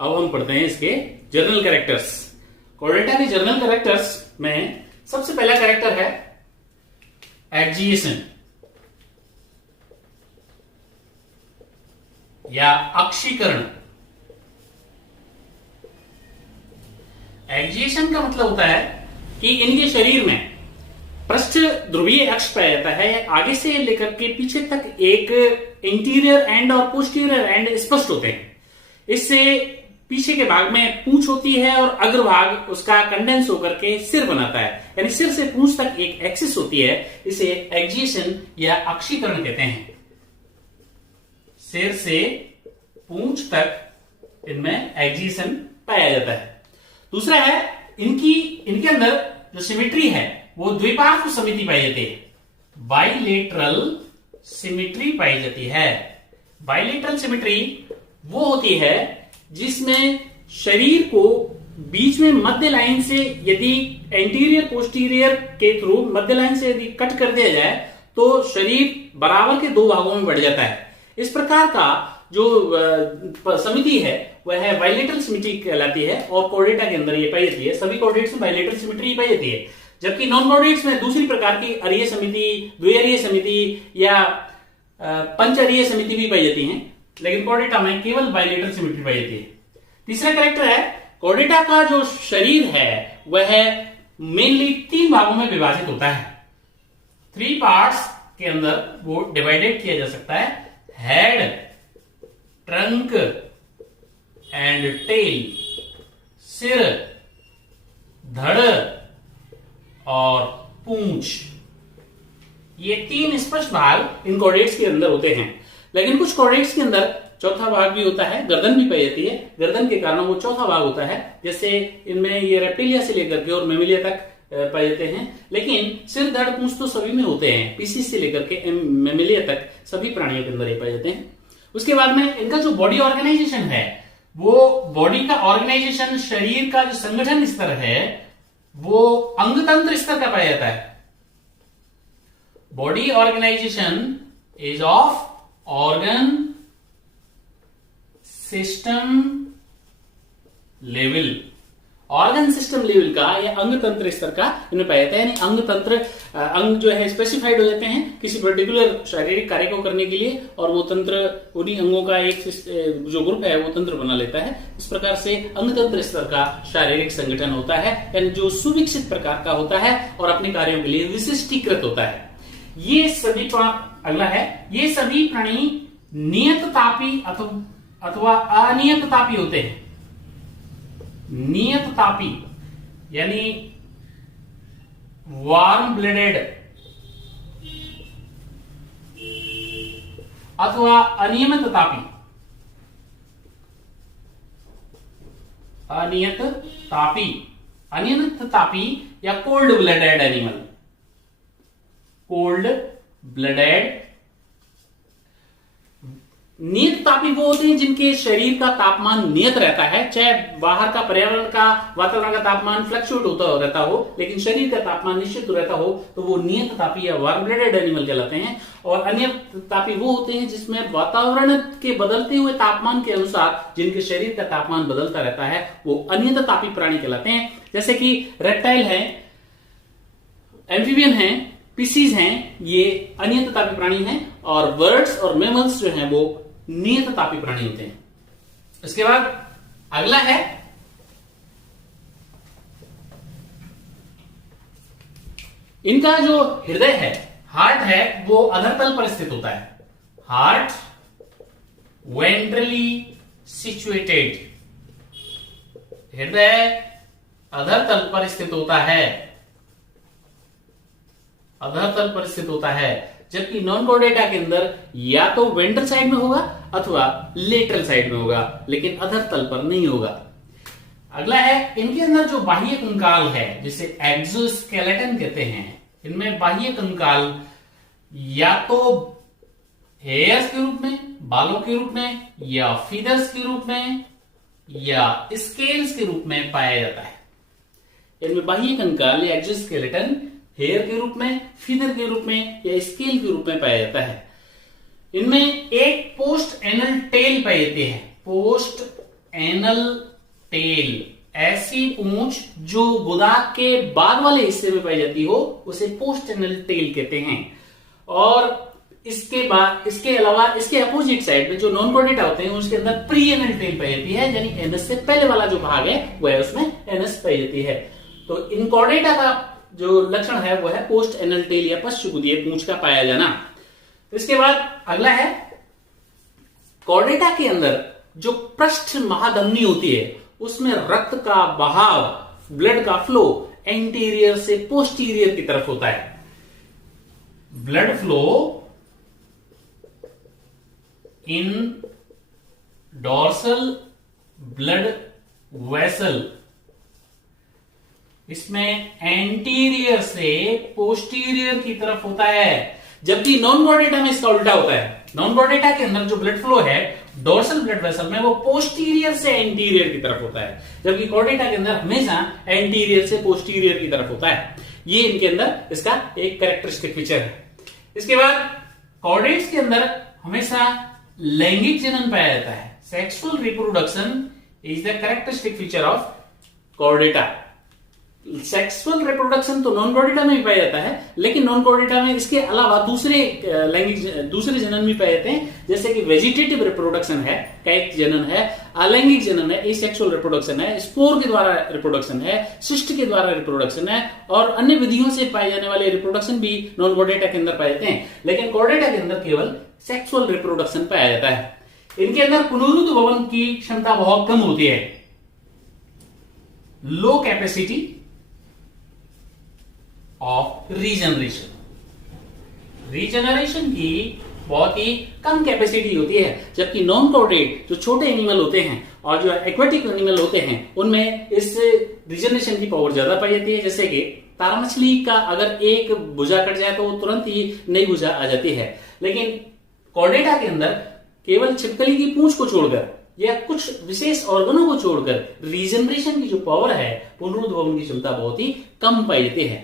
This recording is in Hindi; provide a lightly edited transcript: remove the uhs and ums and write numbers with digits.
अब हम पढ़ते हैं इसके जर्नल कैरेक्टर्स। कोर्डेटा के जर्नल कैरेक्टर्स में सबसे पहला कैरेक्टर है एडजीएशन या अक्षीकरण। एडजीएशन का मतलब होता है कि इनके शरीर में पृष्ठ ध्रुवीय अक्ष पाया जाता है, आगे से लेकर के पीछे तक एक इंटीरियर एंड और पोस्टीरियर एंड स्पष्ट होते हैं। इससे पीछे के भाग में पूंछ होती है और अग्रभाग उसका कंडेंस होकर के सिर बनाता है, यानी सिर से पूंछ तक एक एक्सिस होती है। इसे एक्जिएशन या अक्षीकरण कहते हैं। सिर से पूंछ तक इनमें एक्जिएशन पाया जाता है। दूसरा है इनके अंदर जो सिमेट्री है वो द्विपार्श्व समिति पाई जाती है, बाइलेटरल सिमेट्री पाई जाती है। बाइलेटरल सिमेट्री वो होती है जिसमें शरीर को बीच में मध्य लाइन से यदि एंटीरियर पोस्टीरियर के थ्रू मध्य लाइन से यदि कट कर दिया जाए तो शरीर बराबर के दो भागों में बढ़ जाता है। इस प्रकार का जो समिति है वह है बाइलेटरल सिमेट्री कहलाती है और कोर्डेटा के अंदर ये पाई जाती है। सभी कोर्डेट्स में बाइलेटरल सिमेट्री पाई जाती है, जबकि नॉन कोर्डेट्स में दूसरी प्रकार की अरीय समिति, द्विअरीय समिति या पंचअरीय समिति भी पाई जाती है, लेकिन कोर्डेटा में केवल बाइलेटरल सिमेट्री पाई जाती है। तीसरा कैरेक्टर है कोर्डेटा का जो शरीर है वह मेनली 3 भागों में विभाजित होता है। 3 पार्ट्स के अंदर वो डिवाइडेड किया जा सकता है, हेड, ट्रंक एंड टेल। सिर, धड़ और पूंछ, ये 3 स्पष्ट भाग इन कोर्डेट्स के अंदर होते हैं। लेकिन कुछ कोर्डेट्स के अंदर चौथा भाग भी होता है, गर्दन भी पाई जाती है। गर्दन के कारण वो चौथा भाग होता है, जैसे इनमें ये रेप्टिलिया से लेकर के और मेमिलिया तक पाए जाते हैं। लेकिन सिर, धड़, पूंछ तो सभी में होते हैं, पीसीस से लेकर के मेमिलिया तक सभी प्राणियों के अंदर ये पाए जाते हैं। उसके बाद में इनका जो बॉडी ऑर्गेनाइजेशन है वो बॉडी का ऑर्गेनाइजेशन, शरीर का जो संगठन स्तर है वो अंगतंत्र स्तर का पाया जाता है। Body organization is of organ system level. Organ system level का या अंग तंत्र स्तर का इनमें पाया जाता है, यानी अंग तंत्र अंग जो है स्पेसिफाइड हो जाते हैं किसी पर्टिकुलर शारीरिक कार्य को करने के लिए, और वो तंत्र उन्हीं अंगों का एक जो ग्रुप है वो तंत्र बना लेता है। इस प्रकार से अंग तंत्र स्तर का शारीरिक संगठन होता है, यानी जो सुविकसित प्रकार का होता है और अपने कार्यों के लिए विशिष्टीकृत होता है। ये सभी अगला है, ये सभी प्राणी नियत तापी अथवा अनियत तापी होते हैं। नियत तापी यानी वार्म ब्लडेड अथवा अनियमित तापी। अनियत तापी, अनियमित तापी या cold blooded animal. Cold blooded. नियत तापी वो होते हैं जिनके शरीर का तापमान नियत रहता है, चाहे बाहर का पर्यावरण का, वातावरण का तापमान फ्लक्चुएट होता रहता हो, लेकिन शरीर का तापमान निश्चित रहता हो तो वो नियत तापी या वार्म ब्लडेड एनिमल कहलाते हैं। और अनियत तापी वो होते हैं जिसमें वातावरण के बदलते हुए तापमान के अनुसार जिनके शरीर का तापमान बदलता रहता है वो अनियत तापी प्राणी कहलाते हैं। जैसे कि रेप्टाइल है, एम्फीबियन है, पीसीज हैं, ये अनियत तापी प्राणी हैं, और बर्ड्स और मैमल्स जो हैं वो नियत तापी प्राणी होते हैं। इसके बाद अगला है इनका जो हृदय है, हार्ट है, वो अधरतल पर स्थित होता है। Heart ventrally situated. हृदय अधरतल पर स्थित होता है, अधरतल पर स्थित होता है, जबकि नॉन कोर्डेटा के अंदर या तो वेंट्रल साइड में होगा अथवा लेटरल साइड में होगा, लेकिन अधरतल पर नहीं होगा। अगला है इनके अंदर जो बाह्य कंकाल है जिसे एक्सोस्केलेटन कहते हैं। इनमें बाह्य कंकाल या तो हेयर्स के रूप में, बालों के रूप में, या फीदर्स के रूप में, या स्केल्स के रूप में पाया जाता है। इनमें बाह्य कंकाल या एक्सोस्केलेटन हेयर के रूप में, फीदर के रूप में या स्केल के रूप में पाया जाता है। इनमें एक पोस्ट एनल टेल पाई जाती है। पोस्ट एनल टेल, ऐसी पूंछ जो गुदाक के बाद वाले हिस्से में पाई जाती हो उसे पोस्ट एनल टेल कहते हैं। और इसके अलावा इसके अपोजिट साइड में जो नॉन कॉर्डेटा होते हैं उसके अंदर प्री एनल टेल पाई जाती है, यानी एनस से पहले वाला जो भाग है वह है उसमें एनस पाई जाती है। तो इन कॉर्डेटा का जो लक्षण है वो है पोस्ट एनल टेल या पश्चगुदीय पूंछ का पाया जाना। इसके बाद अगला है कॉर्डेटा के अंदर जो पृष्ठ महाधमनी होती है उसमें रक्त का बहाव, ब्लड का फ्लो एंटीरियर से पोस्टीरियर की तरफ होता है। Blood flow in dorsal blood vessel, इसमें एंटीरियर से पोस्टीरियर की तरफ होता है, जबकि नॉन कॉर्डेटा में इसका उल्टा होता है। नॉन कॉर्डेटा के अंदर जो ब्लड फ्लो है डॉर्सल ब्लड वेसल में वो पोस्टीरियर से एंटीरियर की तरफ होता है, जबकि कॉर्डेटा के अंदर हमेशा एंटीरियर से पोस्टीरियर की तरफ होता है। ये इनके अंदर इसका एक कैरेक्टरिस्टिक फीचर है। इसके बाद कॉर्डेट्स के अंदर हमेशा लैंगिक जनन पाया जाता है। Sexual reproduction is the characteristic feature of Chordata. Sexual reproduction तो नॉन कॉर्डेटा में भी पाया जाता है, लेकिन नॉन कॉर्डेटा में इसके अलावा दूसरे जनन भी पाए जाते हैं, जैसे कि वेजिटेटिव रिप्रोडक्शन है, कैक जनन है, अलैंगिक जनन है, एसेक्सुअल रिप्रोडक्शन है, स्पोर के द्वारा रिप्रोडक्शन है, सिस्ट के द्वारा रिप्रोडक्शन है, और अन्य विधियों से पाए जाने वाले रिप्रोडक्शन भी नॉन कॉर्डेटा के अंदर पाए जाते हैं। लेकिन कॉर्डेटा के अंदर केवल सेक्सुअल रिप्रोडक्शन पाया जाता है। इनके अंदर पुनरुत्थ भवन की क्षमता बहुत कम होती है, लो कैपेसिटी ऑफ रीजनरेशन की बहुत ही कम कैपेसिटी होती है, जबकि नॉन कॉर्डेट जो छोटे एनिमल होते हैं और जो एक्वेटिक एनिमल होते हैं उनमें इस रीजनरेशन की पावर ज्यादा पाई जाती है। जैसे कि तारा मछली का अगर एक भुजा कट जाए तो वो तुरंत ही नई भुजा आ जाती है, लेकिन कॉर्डेटा के अंदर केवल छिपकली की पूंछ को छोड़कर या कुछ विशेष ऑर्गनों को छोड़कर रीजनरेशन की जो पावर है, पुनरुत्थ भवन की क्षमता बहुत ही कम पाई जाती है।